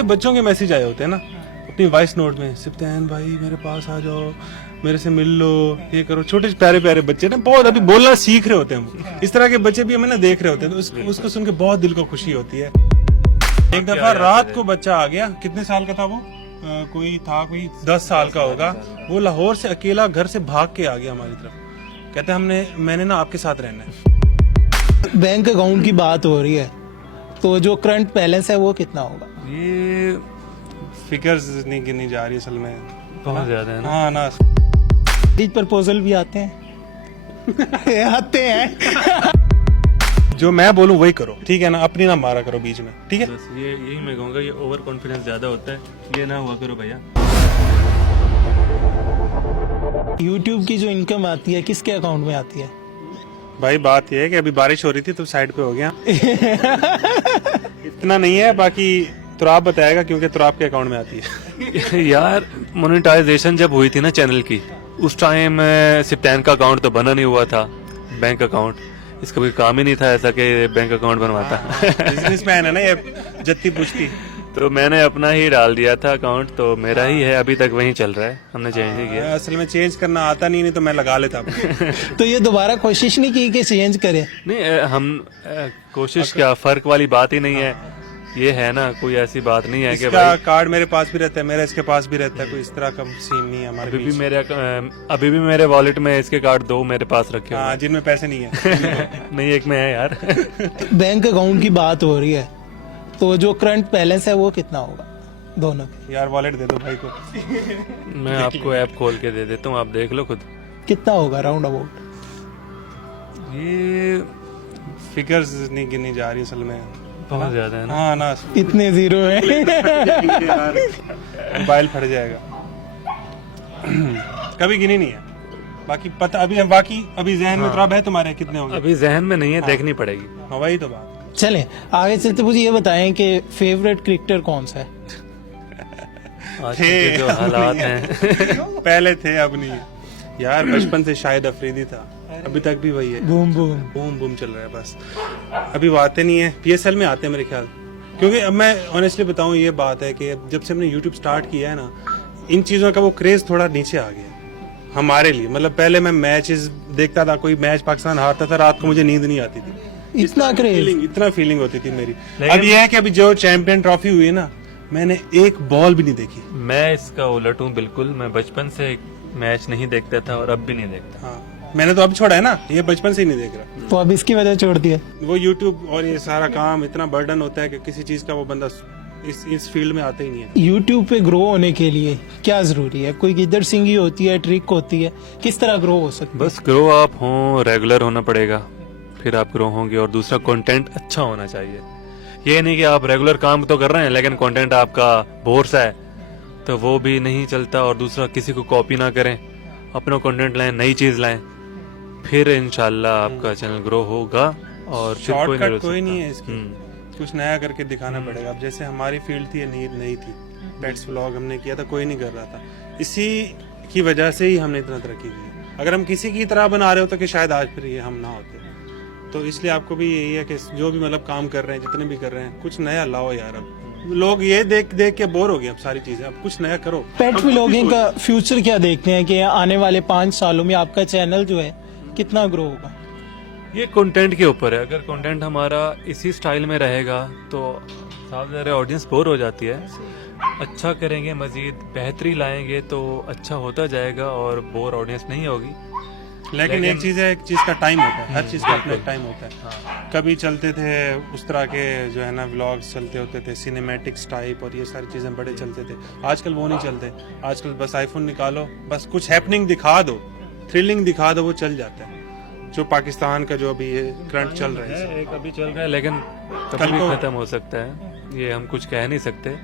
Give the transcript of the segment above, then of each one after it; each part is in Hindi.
छोटे बच्चों के मैसेज आए होते हैं ना अपनी वॉइस नोट में, सिप्तान भाई मेरे पास आ जाओ, मेरे से मिल लो, ये करो। छोटे प्यारे प्यारे बच्चे ना बहुत अभी बोलना सीख रहे होते हैं, इस तरह के बच्चे भी हमें ना देख रहे होते हैं, तो उसको सुन के बहुत दिल को खुशी होती है। एक दफा रात को बच्चा आ गया, कितने साल का था वो, कोई 10 साल का होगा, वो लाहौर से अकेला घर से भाग के आ गया हमारी तरफ, कहते मैंने ना आपके साथ रहना है। बैंक अकाउंट की बात हो रही है, तो जो करंट बैलेंस है वो कितना होगा? ये फिगर्स नहीं गिनी जा रही असल में, बहुत ज्यादा है ना। हाँ ना, प्रपोजल भी आते हैं आते हैं। जो मैं बोलूं वही करो, ठीक है ना, अपनी ना मारा करो बीच में, ठीक है। बस यही मैं कहूँगा, ये ओवर कॉन्फिडेंस ज्यादा होता है, ये ना हुआ करो भैया। यूट्यूब की जो इनकम आती है किसके अकाउंट में आती है? भाई बात यह है कि अभी बारिश हो रही थी तो साइड पे हो गया इतना नहीं है, बाकी तुराब बताएगा क्योंकि तुराब के अकाउंट में आती है। यार मोनेटाइजेशन जब हुई थी ना चैनल की, उस टाइम सिप्तान का अकाउंट तो बना नहीं हुआ था, बैंक अकाउंट, इसका कोई काम ही नहीं था ऐसा कि बैंक अकाउंट बनवाता। बिजनेसमैन है ना ये, जत्ती पुश्ती। तो मैंने अपना ही डाल दिया था अकाउंट, तो मेरा ही है, अभी तक वही चल रहा है, हमने चेंज नहीं किया। असल में चेंज करना आता नहीं तो मैं लगा लेता। तो ये दोबारा कोशिश नहीं की कि चेंज करे? नहीं, हम कोशिश क्या, फर्क वाली बात ही नहीं है, ये है ना, कोई ऐसी बात नहीं है कि भाई कार्ड मेरे पास भी रहता है, मेरा इसके पास भी रहता है, कोई इस तरह का सीन नहीं है हमारे बीच। अभी भी मेरे वॉलेट में इसके कार्ड 2 मेरे पास रखे हुए हैं, जिनमें पैसे नहीं है। नहीं, एक में है यार। बैंक अकाउंट की बात हो रही है, तो जो करंट बैलेंस है वो कितना होगा दोनों के? यार वॉलेट दे दो भाई को। मैं आपको ऐप खोल के दे देता हूँ, आप देख लो खुद। कितना होगा राउंड अबाउट? ये फिगर्स नहीं गिनी जा रही असल में, बहुत ज्यादा है ना। हाँ ना, इतने जीरो है। मोबाइल फट जाएगा। कभी गिनी नहीं है, बाकी पता अभी जहन में तुराब है तुम्हारे कितने होंगे? अभी जहन में नहीं है, देखनी पड़ेगी। हाँ वही तो बात। चलें आगे चलते, मुझे ये बताएं कि फेवरेट क्रिकेटर कौन सा है? आज के जो हालात हैं। पहले थे, अब नहीं है यार। बचपन से शाहिद अफरीदी था, अभी तक भी वही है। बूम बूम बूम बूम चल रहा है बस। अभी वो आते नहीं है, PSL में आते हैं मेरे ख्याल, क्योंकि अब मैं ऑनेस्टली बताऊं, ये बात है कि जब से हमने यूट्यूब स्टार्ट किया है ना, इन चीज़ों का वो क्रेज थोड़ा नीचे आ गया हमारे लिए। मतलब पहले मैं मैचेस देखता था, कोई मैच पाकिस्तान हारता था, रात को मुझे नींद नहीं आती थी, इतना फीलिंग होती थी मेरी। अब ये है कि अभी जो चैंपियन ट्रॉफी हुई है ना, मैंने एक बॉल भी नहीं देखी। मैं इसका उलट हूँ बिल्कुल, मैं बचपन से मैच नहीं देखता था और अब भी नहीं देखता। हाँ, मैंने तो अब छोड़ा है ना, ये बचपन से ही नहीं देख रहा। तो अब इसकी वजह छोड़ दिया? वो यूट्यूब और ये सारा काम इतना बर्डन होता है कि किसी चीज का वो बंदा इस फील्ड में आता ही नहीं है। यूट्यूब पे ग्रो होने के लिए क्या जरूरी है? कोई गिद्दड़ सिंगी होती है, ट्रिक होती है, किस तरह ग्रो हो सकती है? बस ग्रो आप हो, रेगुलर होना पड़ेगा, फिर आप ग्रो होंगे। और दूसरा, कंटेंट अच्छा होना चाहिए। ये नहीं कि आप रेगुलर काम तो कर रहे हैं लेकिन कंटेंट आपका बोर सा है, तो वो भी नहीं चलता। और दूसरा, किसी को कॉपी ना करें, अपना कंटेंट लाएं, नई चीज लाएं, फिर इंशाल्लाह आपका चैनल ग्रो होगा। और शॉर्टकट कोई नहीं है इसकी, कुछ नया करके दिखाना पड़ेगा। अब जैसे हमारी फील्ड थी, नई थी, पेट्स व्लॉग हमने किया था, कोई नहीं कर रहा था, इसी की वजह से ही हमने इतना तरक्की की। अगर हम किसी की तरह बना रहे होते कि शायद आज फिर ये हम ना होते। तो इसलिए आपको भी यही है कि जो भी मतलब काम कर रहे हैं, जितने भी कर रहे हैं, कुछ नया लाओ यार। अब लोग ये देख देख के बोर हो गए अब सारी चीजें, अब कुछ नया करो। पेट व्लॉगिंग का फ्यूचर क्या देखते हैं कि आने वाले 5 सालों में आपका चैनल जो है कितना ग्रो होगा? ये कंटेंट के ऊपर है। अगर कंटेंट हमारा इसी स्टाइल में रहेगा तो साथ ऑडियंस बोर हो जाती है। अच्छा करेंगे, मजीद बेहतरी लाएंगे तो अच्छा होता जाएगा और बोर ऑडियंस नहीं होगी। लेकिन एक चीज है, एक चीज का टाइम होता है, हर चीज का अपना टाइम होता है। हाँ। कभी चलते थे उस तरह के जो है ना व्लॉग्स चलते होते थे, सिनेमैटिक्स टाइप और ये सारी चीजें बड़े चलते थे। आजकल वो नहीं चलते, आजकल बस आईफोन निकालो, बस कुछ हैपनिंग दिखा दो, थ्रिलिंग दिखा दो, वो चल जाता है। जो पाकिस्तान का जो अभी ये करंट चल रहा है, एक अभी चल रहा है, लेकिन कभी भी खत्म हो सकता है, ये हम कुछ कह नहीं सकते।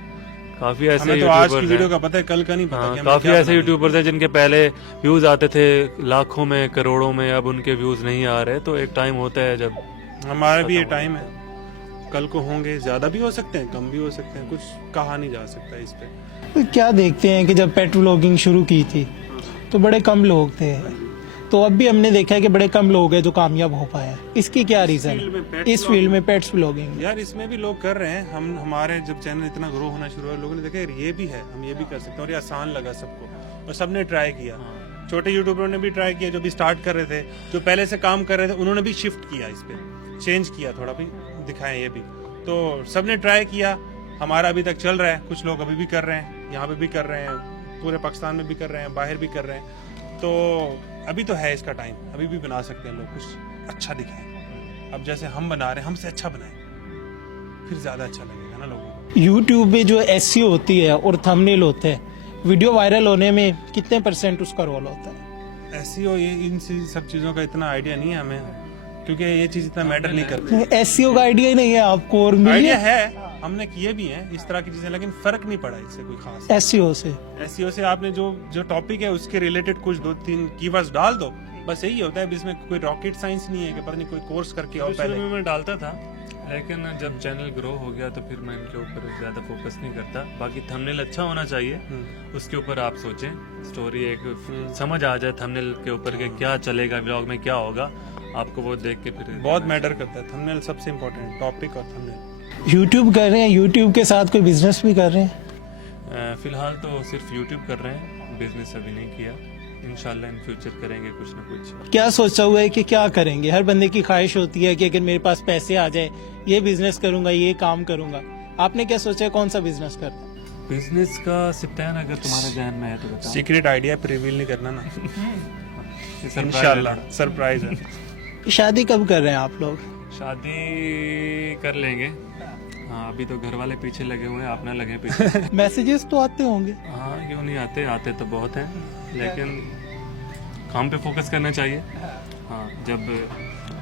काफी ऐसे हमें तो आज की वीडियो का पता है, कल का नहीं पता। हाँ, काफी ऐसे यूट्यूबर्स हैं जिनके पहले व्यूज आते थे लाखों में, करोड़ों में, अब उनके व्यूज नहीं आ रहे। तो एक टाइम होता है जब हमारा भी ये टाइम है, कल को होंगे, ज्यादा भी हो सकते हैं, कम भी हो सकते हैं, कुछ कहा नहीं जा सकता इस पे। तो क्या देखते हैं कि जब पेट व्लॉगिंग शुरू की थी तो बड़े कम लोग थे, तो अब भी हमने देखा है कि बड़े कम लोग हैं जो कामयाब हो पाए हैं। इसकी क्या रीजन फील्ड में है pet इस फील्ड में, पेट्स ब्लॉगिंग? यार इसमें भी लोग कर रहे हैं। हमारे जब चैनल इतना ग्रो होना शुरू हुआ, लोगों ने देखा यार ये भी है, हम ये भी कर सकते हैं, और ये आसान लगा सबको, और सबने ट्राई किया। छोटे यूट्यूबरों ने भी ट्राई किया, जो भी स्टार्ट कर रहे थे, जो पहले से काम कर रहे थे, उन्होंने भी शिफ्ट किया, इस पे चेंज किया, थोड़ा भी दिखाएं ये भी। तो सबने ट्राई किया, हमारा अभी तक चल रहा है। कुछ लोग अभी भी कर रहे हैं, यहाँ पे भी कर रहे हैं, पूरे पाकिस्तान में भी कर रहे हैं, बाहर भी कर रहे हैं। तो अभी तो है इसका टाइम, अभी भी बना सकते हैं लोग, कुछ अच्छा दिखाएं। अब जैसे हम बना रहे हैं, हमसे अच्छा बनाएं, फिर ज्यादा अच्छा लगेगा ना लोगों को। यूट्यूब में जो एसईओ होती है और थंबनेल होते हैं, वीडियो वायरल होने में कितने % उसका रोल होता है? एसईओ ये इन सब चीजों का इतना आइडिया नहीं है हमें, क्योंकि ये चीज इतना मैटर नहीं करती। एसईओ का आइडिया ही नहीं है आपको? और आइडिया है, हमने किए भी हैं इस तरह की चीजें, लेकिन फर्क नहीं पड़ा इससे कोई खास। एसईओ से एसईओ से आपने जो टॉपिक है उसके रिलेटेड कुछ 2-3 कीवर्ड्स डाल दो, बस यही होता है। इसमें कोई रॉकेट साइंस नहीं है कि पता नहीं कोई कोर्स करके आओ शुरू पहले। में मैं डालता था, लेकिन जब चैनल ग्रो हो गया तो फिर मैं इनके ऊपर ज्यादा फोकस नहीं करता। बाकी थंबनेल अच्छा होना चाहिए, उसके ऊपर आप सोचें, स्टोरी एक समझ आ जाए थंबनेल के ऊपर के क्या चलेगा, व्लॉग में क्या होगा, आपको वो देख के फिर बहुत मैटर करता है थंबनेल, सबसे इम्पोर्टेंट टॉपिक और थंबनेल। यूट्यूब कर रहे हैं, यूट्यूब के साथ कोई बिजनेस भी कर रहे हैं? फिलहाल तो सिर्फ यूट्यूब कर रहे हैं, बिजनेस अभी नहीं किया। इंशाल्लाह इन फ्यूचर करेंगे कुछ ना कुछ। क्या सोचा हुआ है कि क्या करेंगे? हर बंदे की ख्वाहिश होती है कि अगर मेरे पास पैसे आ जाए, ये बिजनेस करूंगा, ये काम करूंगा। आपने क्या सोचा है, कौन सा बिजनेस करना है? बिजनेस का सिप्तान अगर तुम्हारे ध्यान में है तो बताओ। सीक्रेट आइडिया पे रिवील नहीं करना ना। Surprise इंशाल्लाह है। सरप्राइज है। शादी कब कर रहे हैं आप लोग? शादी कर लेंगे। हाँ, अभी तो घर वाले पीछे लगे हुए हैं, आप ना लगे पीछे। मैसेजेस तो आते होंगे। हाँ, क्यों नहीं आते, आते तो बहुत हैं, लेकिन काम पे फोकस करना चाहिए। हाँ, जब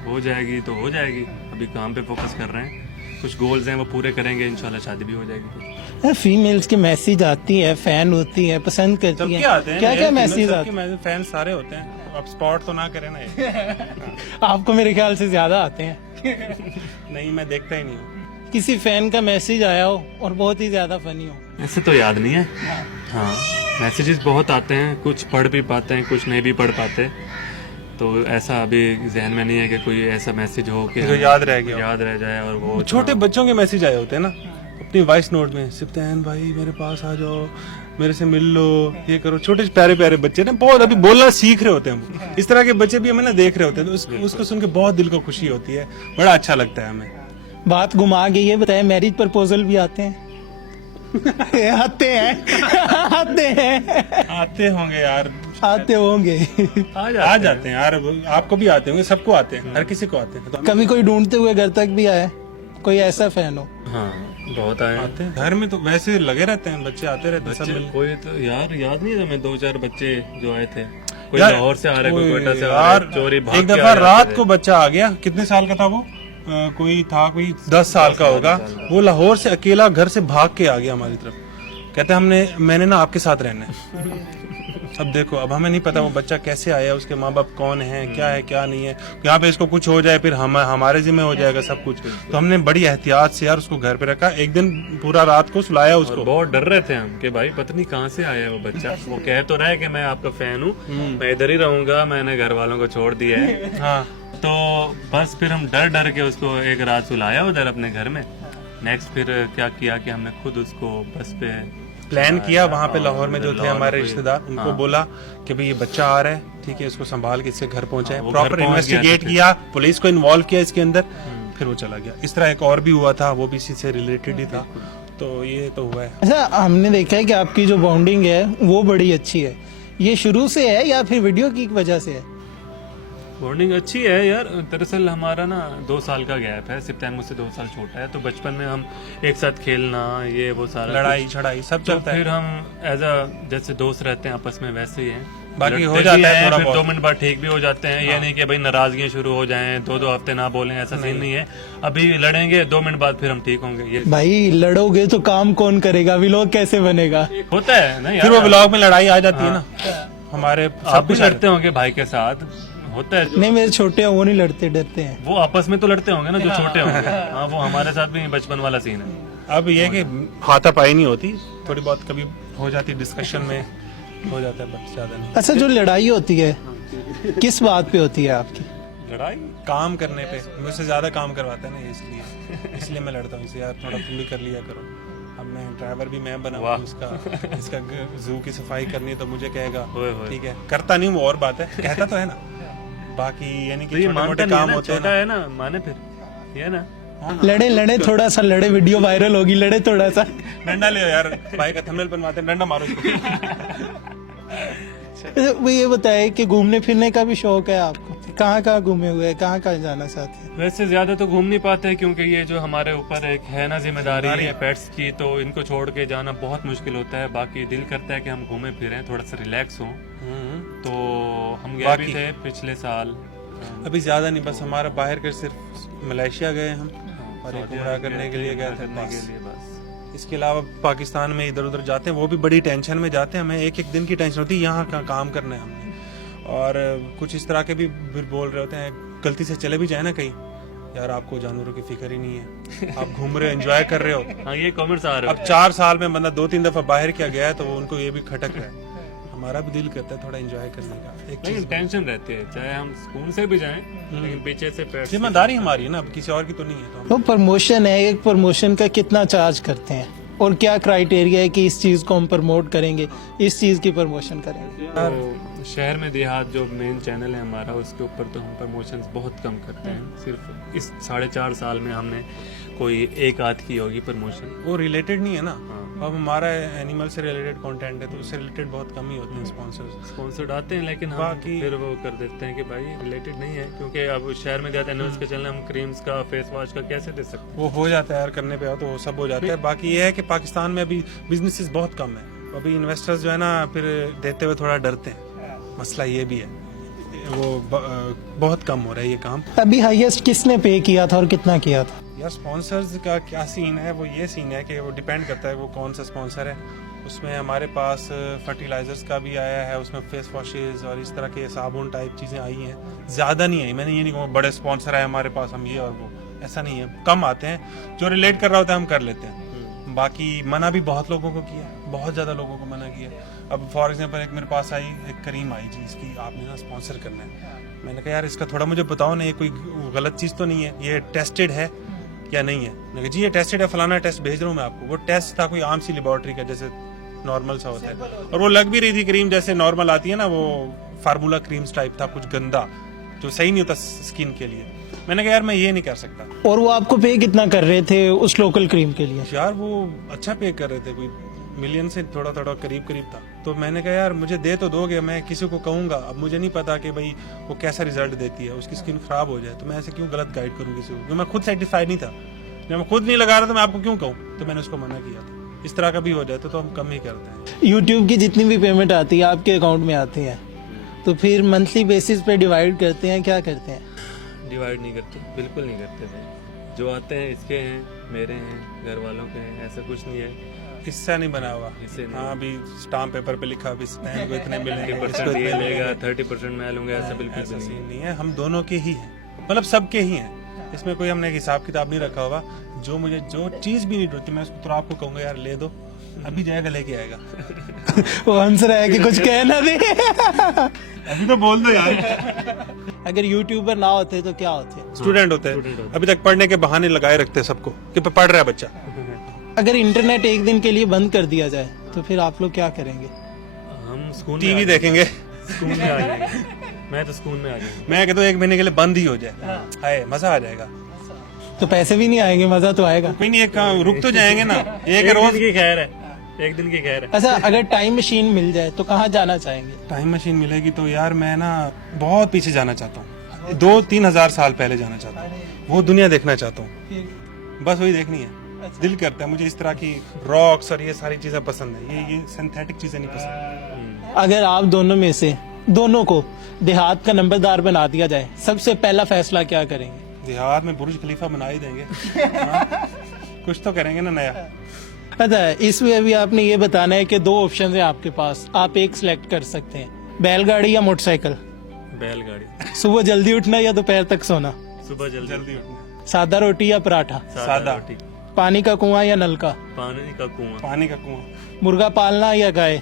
हो जाएगी तो हो जाएगी, अभी काम पे फोकस कर रहे हैं, कुछ गोल्स हैं वो पूरे करेंगे, इंशाल्लाह शादी भी हो जाएगी। फीमेल्स के मैसेज आती है, फैन होती है, पसंद करती सबके है, आते हैं, क्या क्या मैसेज आते सबके फैन सारे होते हैं। अब स्पॉट तो ना करें ना ये। हैं? आपको मेरे ख्याल से ज्यादा आते हैं। नहीं, मैं देखता ही नहीं हूँ। किसी फैन का मैसेज आया हो और बहुत ही ज्यादा फनी हो? ऐसे तो याद नहीं है। हाँ, मैसेजेस बहुत आते हैं, कुछ पढ़ भी पाते हैं, कुछ नहीं भी पढ़ पाते, तो ऐसा अभी जहन में नहीं है कि कोई ऐसा मैसेज हो कि जो याद रह गया, याद रह जाए। और वो छोटे बच्चों के मैसेज आए होते हैं ना अपनी वॉइस नोट में, सिप्तान भाई मेरे पास आ जाओ, मेरे से मिल लो, ये करो। छोटे प्यारे प्यारे बच्चे ना, बहुत अभी बोलना सीख रहे होते हैं, इस तरह के बच्चे भी हमें ना देख रहे होते हैं, तो उसको सुन के बहुत दिल को खुशी होती है, बड़ा अच्छा लगता है हमें। बात घुमा के ये बताए, मैरिज प्रपोजल भी आते हैं? आते हैं। आते होंगे यार, आते होंगे। आ जाते हैं यार, आपको भी आते होंगे, सबको आते हैं, हर किसी को आते हैं। तो कभी कोई ढूंढते हुए घर तक भी आया, कोई ऐसा फैन हो? हाँ, बहुत आए हैं। आते हैं घर में, तो वैसे लगे रहते हैं बच्चे, आते रहते हैं सब बच्चे, मिल। कोई तो यार याद नहीं है हमें, 2-4 बच्चे जो आए थे, कोई यार, लाहौर से आ रहा है, कोई कोयटा से आ रहा यार, है, चोरी भाग एक के दफा आ जाते रात थे। को बच्चा आ गया, कितने साल का था वो? कोई 10 साल का होगा। वो लाहौर से अकेला घर से भाग के आ गया हमारी तरफ, कहते मैंने ना आपके साथ रहना है। अब देखो, अब हमें नहीं पता वो बच्चा कैसे आया, उसके माँ बाप कौन है क्या नहीं है। यहाँ पे इसको कुछ हो जाए फिर हमारे जिम्मे हो जाएगा सब कुछ। तो हमने बड़ी एहतियात से यार उसको घर पे रखा, एक दिन पूरा रात को सुलाया उसको। और बहुत डर रहे थे हम कि भाई पता नहीं कहाँ से आया है वो बच्चा। वो कह तो रहा है कि मैं आपका फैन हूँ, मैं इधर ही रहूंगा, मैंने घर वालों को छोड़ दिया है। हाँ, तो बस फिर हम डर डर के उसको एक रात सुलाया उधर अपने घर में। नेक्स्ट फिर क्या किया कि हमने खुद उसको बस पे प्लान किया, वहाँ पे लाहौर में जो थे लाहौर हमारे में रिश्तेदार, उनको बोला कि भाई ये बच्चा आ रहा है, ठीक है, इसको संभाल के इससे घर पहुंचाए। वो घर प्रॉपर पहुंच गया इन्वेस्टिगेट था किया, पुलिस को इन्वॉल्व किया इसके अंदर, फिर वो चला गया। इस तरह एक और भी हुआ था, वो भी इसी से रिलेटेड ही था। तो ये तो हुआ है। अच्छा, हमने देखा है कि आपकी जो बॉन्डिंग है वो बड़ी अच्छी है। ये शुरू से है या फिर वीडियो की वजह से है? बॉन्डिंग अच्छी है यार। दरअसल हमारा ना 2 साल का गैप है, सिप्तान मुझसे 2 साल छोटा है, तो बचपन में हम एक साथ खेलना, ये वो सारा लड़ाई छड़ाई सब तो चलता है। फिर हम एज अ जैसे दोस्त रहते हैं आपस में, वैसे ही हैं। बाकी लड़ते हो भी जाता है हैं, थोड़ा फिर बहुत। 2 मिनट बाद ठीक भी हो जाते हैं। ये नहीं कि भाई नाराजगियां शुरू हो जाएं, 2-2 हफ्ते ना बोलें, ऐसा सीन नहीं है। अभी लड़ेंगे, 2 मिनट बाद फिर हम ठीक होंगे। ये भाई लड़ोगे तो काम कौन करेगा, व्लॉग कैसे बनेगा? होता है ना फिर यार। वो व्लॉग में लड़ाई आ जाती है ना हमारे। आप भी लड़ते होंगे भाई के साथ, होता है। नहीं, मेरे छोटे हैं, वो नहीं लड़ते, डरते हैं। वो आपस में तो लड़ते होंगे ना जो छोटे होंगे। हाँ, वो हमारे साथ भी बचपन वाला सीन है। अब ये कि हाथापाई नहीं होती, थोड़ी बहुत कभी हो जाती डिस्कशन में, हो जाता है, बट ज्यादा नहीं। अच्छा, जो लड़ाई होती है किस बात पे होती है आपकी? लड़ाई काम करने पे मुझसे ज्यादा काम करवाता है ना, इसलिए मैं लड़ता हूँ। इससे यार थोड़ा तुम भी कर लिया करो। अब मैं ड्राइवर भी मैं बना वाह। इसका जू की सफाई करनी है तो मुझे कहेगा ओए होए। ठीक है, करता नहीं हूँ वो और बात है, कहता तो है ना। बाकी यानी तो कि ये छोटे मानता मोटे नहीं है काम ना, होते हैं छोटा ना। है ना, माने फिर ये ना। लड़े थोड़ा सा लड़े, वीडियो वायरल होगी, लड़े थोड़ा सा। डंडा ले यार, भाई का थंबनेल बनवाते हैं, डंडा मारो इसको। वो ये बताए कि घूमने फिरने का भी शौक है आपको? कहाँ घूमे हुए हैं, कहाँ जाना चाहते हैं? वैसे ज्यादा तो घूम नहीं पाते हैं, क्योंकि ये जो हमारे ऊपर एक है ना जिम्मेदारी है पेट्स की, तो इनको छोड़ के जाना बहुत मुश्किल होता है। बाकी दिल करता है कि हम घूमे फिरें, थोड़ा सा रिलैक्स हों। तो हम गए भी थे पिछले साल। अभी ज्यादा नहीं, बस हमारा बाहर के सिर्फ मलेशिया गए हम और एक उम्रा करने के लिए गए थे बस। इसके अलावा पाकिस्तान में इधर उधर जाते हैं, वो भी बड़ी टेंशन में जाते हैं। हमें एक एक दिन की टेंशन होती है, यहाँ का काम करना है हमने। और कुछ इस तरह के भी फिर बोल रहे होते हैं, गलती से चले भी जाए ना कहीं, यार आपको जानवरों की फिक्र ही नहीं है, आप घूम रहे हो, एंजॉय कर रहे हो। हाँ, ये कमेंट्स आ रहे अब 4 साल में बंदा 2-3 दफा बाहर क्या गया है तो वो उनको ये भी खटक रहा है। हमारा भी दिल करता है थोड़ा एंजॉय करने का। एक लेकिन चीज टेंशन रहती है, चाहे हम स्कूल से भी जाएं, लेकिन पीछे से पेट्स जिम्मेदारी हमारी है ना, अब किसी और की तो नहीं है। तो तो प्रमोशन है, एक प्रमोशन का कितना चार्ज करते हैं और क्या क्राइटेरिया है कि इस चीज को हम प्रमोट करेंगे, इस चीज की प्रमोशन करेंगे? तो शहर में देहात जो मेन चैनल है हमारा, उसके ऊपर तो हम प्रमोशंस बहुत कम करते हैं। सिर्फ इस 4.5 साल में हमने कोई एक आध की होगी प्रमोशन। वो रिलेटेड नहीं है ना। अब हमारा एनिमल से रिलेटेड कंटेंट है तो उससे रिलेटेड बहुत कम ही होते हैं स्पॉन्सर्स। स्पॉन्सर्ड आते हैं, लेकिन हम बाकी- फिर वो कर देते हैं कि भाई रिलेटेड नहीं है, क्योंकि अब शहर में जाते एनिमल्स के चलने, हम क्रीम्स का, फेस वॉश का कैसे दे सकते हैं? वो हो जाता है यार, करने पे आओ तो वो सब हो जाता है। बाकी ये है कि पाकिस्तान में अभी बिजनेसेस बहुत कम है, अभी इन्वेस्टर्स जो है ना फिर देते हुए थोड़ा डरते हैं। मसला ये भी है, वो बहुत कम हो रहा है ये काम। अभी हाईएस्ट किसने पे किया था और कितना किया था? यार स्पॉन्सर्स का क्या सीन है, वो ये सीन है कि वो डिपेंड करता है वो कौन सा स्पॉन्सर है। उसमें हमारे पास फर्टिलाइजर्स का भी आया है, उसमें फेस वॉशेज और इस तरह के साबुन टाइप चीज़ें आई हैं। ज़्यादा नहीं आई, मैंने ये नहीं कहूँ बड़े स्पॉन्सर आए हमारे पास हम ये और वो, ऐसा नहीं है। कम आते हैं, जो रिलेट कर रहा होता है हम कर लेते हैं। बाकी मना भी बहुत लोगों को किया, बहुत ज़्यादा लोगों को मना किया। अब फॉर एग्जांपल एक मेरे पास आई, एक करीम आई जी, इसकी आपने ना स्पॉन्सर करना है। मैंने कहा यार इसका थोड़ा मुझे बताओ ना, ये कोई गलत चीज़ तो नहीं है, ये टेस्टेड है या नहीं है? मैंने कहा जी ये टेस्टेड है, फलाना टेस्ट भेज रहा हूँ मैं आपको। वो टेस्ट था कोई आम सी लेबोरेटरी का, जैसे नॉर्मल सा होता है, और वो लग भी रही थी क्रीम जैसे नॉर्मल आती है ना, वो फार्मूला क्रीम्स टाइप था, कुछ गंदा जो सही नहीं होता स्किन के लिए। मैंने कहा यार मैं ये नहीं कर सकता। और वो आपको पे कितना कर रहे थे उस लोकल क्रीम के लिए? यार वो अच्छा पे कर रहे थे, कोई मिलियन से थोड़ा थोड़ा करीब करीब था। तो मैंने कहा यार मुझे दे तो दोगे, मैं किसी को कहूंगा। अब मुझे नहीं पता कि भाई वो कैसा रिजल्ट देती है, उसकी स्किन खराब हो जाए तो मैं ऐसे क्यों गलत गाइड करूँ किसी को, क्योंकि मैं खुद सेटिस्फाइड नहीं था। जब मैं खुद नहीं लगा रहा था मैं आपको क्यों कहूँ, तो मैंने उसको मना किया था। इस तरह का भी हो जाए तो हम कम ही करते हैं। यूट्यूब की जितनी भी पेमेंट आती है आपके अकाउंट में आती है, तो फिर मंथली बेसिस पे डिवाइड करते हैं, क्या करते हैं? डिवाइड नहीं करते, बिल्कुल नहीं करते भाई। जो आते हैं इसके हैं, मेरे हैं, घर वालों के हैं, ऐसा कुछ नहीं है। हिस्सा नहीं बना हुआ। इससे नहीं। हाँ अभी स्टाम्प पेपर पे लिखा, अभी स्टैम्प को इतने मिलेंगे, 30% ये लेगा, 30% मैं लूंगा, ऐसा बिल्कुल ऐसा भी नहीं सीन है। नहीं है। हम दोनों के ही हैं, मतलब सबके ही हैं। इसमें कोई हमने हिसाब किताब नहीं रखा होगा। जो मुझे जो चीज भी नहीं होती मैं उसको तो आपको कहूंगा यार ले दो, अभी जाएगा लेके आएगा। वो हंस रहा है कि कुछ कहना नहीं। अभी तो बोल दो यार। अगर यूट्यूबर ना होते तो क्या होते? स्टूडेंट होते हैं, अभी तक पढ़ने के बहाने लगाए रखते हैं सबको कि पढ़ रहा है बच्चा। अगर इंटरनेट एक दिन के लिए बंद कर दिया जाए तो फिर आप लोग क्या करेंगे? हम स्कूल में टीवी आ देखेंगे। स्कूल में आ जाएंगे। मैं तो स्कूल में आ जाऊंगा। मैं कहता हूँ 1 महीने के लिए बंद ही हो जाए, हाय मजा आ जाएगा। तो पैसे भी नहीं आएंगे, मजा तो आएगा। कोई नहीं, एक रुक तो जाएंगे ना, एक रोज दिन की खैर है, एक दिन की खैर है। अच्छा, अगर टाइम मशीन मिल जाए तो कहाँ जाना चाहेंगे? टाइम मशीन मिलेगी तो यार मैं ना बहुत पीछे जाना चाहता हूँ, 2-3 हजार साल पहले जाना चाहता हूँ, वो दुनिया देखना चाहता हूँ। बस वही देखनी है। दिल करता है मुझे इस तरह की रॉक्स और ये सारी चीजें पसंद है, ये सिंथेटिक चीजें नहीं पसंद। अगर आप दोनों में से दोनों को देहात का नंबरदार बना दिया जाए, सबसे पहला फैसला क्या करेंगे? देहात में बुर्ज खलीफा बना ही देंगे। हाँ, कुछ तो करेंगे ना नया। अच्छा, इसमें अभी आपने ये बताना है कि 2 ऑप्शन है आपके पास, आप एक सिलेक्ट कर सकते हैं, बैलगाड़ी या मोटरसाइकिल। बैलगाड़ी। सुबह जल्दी उठना या दोपहर तक सोना। सुबह जल्दी जल्दी उठना। सादा रोटी या पराठा। सादा रोटी। पानी का कुआं या नलका। पानी का कुआं। पानी का कुआं। मुर्गा पालना या गाय।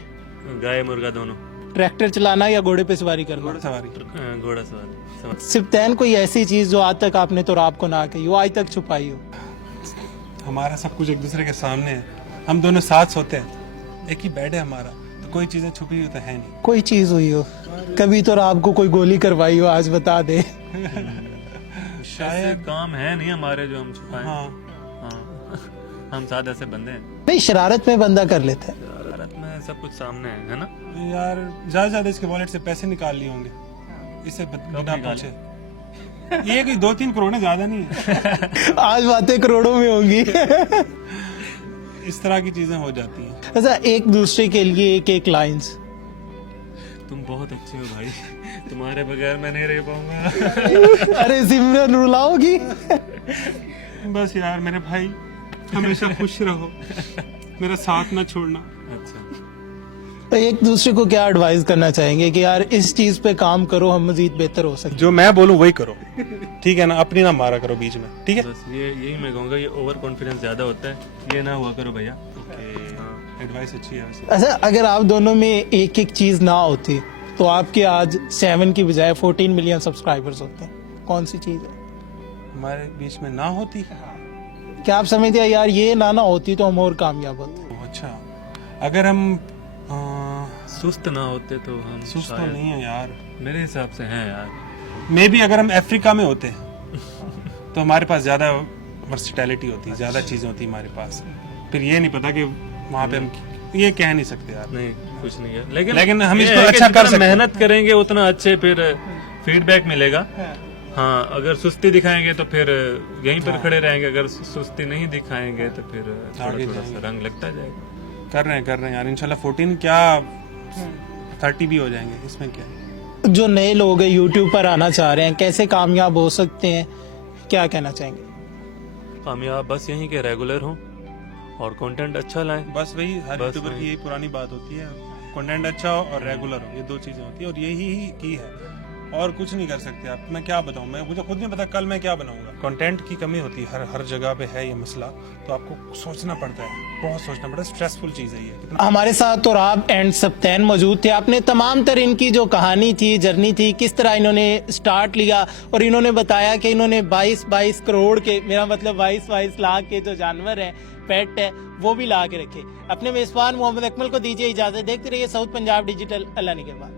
गाय मुर्गा दोनों। ट्रैक्टर चलाना या घोड़े पे सवारी करना? घोड़ा सवारी। घोड़ा सवारी। सिप्तैन कोई ऐसी चीज जो आज तक आपने तो आपको ना कही हो, आज तक छुपाई हो? हमारा सब कुछ एक दूसरे के सामने है, हम दोनों साथ सोते हैं, एक ही बेड है हमारा, तो कोई चीजें छुपी हुई तो है नहीं। कोई चीज हुई हो कभी तो आपको कोई गोली करवाई हो, आज बता दे। शायद काम है नहीं हमारे जो हम छुपाएं। हाँ, हाँ। हम साथ ऐसे बंदे हैं, नहीं, शरारत में बंदा कर लेता है। भारत में सब कुछ सामने है ना। यार ज्यादा इसके वॉलेट से पैसे निकाल लिए होंगे, इससे बिना निकाले? पूछे। ये कि 2-3 करोड़ है, ज्यादा नहीं है। आज बातें करोड़ों में होंगी। इस तरह की चीजें हो जाती हैं। अच्छा, एक दूसरे के लिए एक एक लाइंस। तुम बहुत अच्छे हो भाई, तुम्हारे बगैर मैं नहीं रह पाऊंगा। अरे सिमरन रुलाओगी? बस यार मेरे भाई, हमेशा खुश रहो, मेरा साथ ना छोड़ना। अच्छा, तो एक दूसरे को क्या एडवाइस करना चाहेंगे कि यार इस चीज पे काम करो, हम मजीद बेहतर हो सकते? जो मैं बोलूं वही करो, ठीक है ना, अपनी ना मारा करो बीच में, ठीक है। बस यही मैं कहूँगा, ये ओवर कॉन्फिडेंस ज्यादा होता है, ये ना हुआ करो भैया। एडवाइस अच्छी है वैसे। अच्छा, अगर आप दोनों में एक एक चीज ना होती तो आपके आज 7 की बजाय 14 मिलियन सब्सक्राइबर्स होते हैं, कौन सी चीज है? हमारे बीच में ना होती। क्या आप समझते हैं यार ये ना होती तो हम और कामयाब होते? अच्छा, अगर हम सुस्त ना होते तो हम सुस्त तो शायद- नहीं है यार, मेरे हिसाब से हैं यार। मे भी अगर हम अफ्रीका में होते तो हमारे पास ज्यादा वर्सिटैलिटी होती, ज्यादा चीजें होती हमारे पास। फिर ये नहीं पता कि वहाँ पे हम ये कह नहीं सकते यार। नहीं, कुछ नहीं है, लेकिन हम ये इसको है कि अच्छा कर जितना सकते हैं। मेहनत करेंगे उतना अच्छे फिर फीडबैक मिलेगा। हाँ, अगर सुस्ती दिखाएंगे तो फिर यहीं पर खड़े रहेंगे, अगर सुस्ती नहीं दिखाएंगे तो फिर थोड़ा आगे थोड़ा जाएंगे। सा रंग लगता जाएगा। कर रहे हैं यार, इंशाल्लाह 14 क्या 30 भी हो जाएंगे, इसमें क्या है। जो नए लोग हैं यूट्यूब पर आना चाह रहे हैं, कैसे कामयाब हो सकते हैं, क्या कहना चाहेंगे? कामयाब बस यहीं के रेगुलर हों और कंटेंट अच्छा लाएं। बस वही हर बस यूट्यूबर वही। की यही पुरानी बात होती है, कंटेंट अच्छा हो और रेगुलर हो, ये 2 चीजें होती है, और यही ही की है, और कुछ नहीं कर सकते आप। मैं क्या बताऊं, मुझे खुद नहीं पता कल मैं क्या बनाऊंगा। कंटेंट की कमी होती है, हर जगह पे है ये मसला, तो आपको सोचना पड़ता है, बहुत सोचना पड़ता है, स्ट्रेसफुल चीज है ये। हमारे साथ तो राब एंड सप्तैन मौजूद थे। आपने तमाम तर इनकी जो कहानी थी, जर्नी थी, किस तरह इन्होंने स्टार्ट लिया, और इन्होंने बताया कि इन्होंने 22 करोड़ के, मेरा मतलब 22 लाख के जो जानवर हैं, पेट है, वो भी ला के रखे। अपने मेजबान मोहम्मद अकमल को दीजिए इजाजत। देखते रहिए साउथ पंजाब डिजिटल। अल्लाह ने के बाद।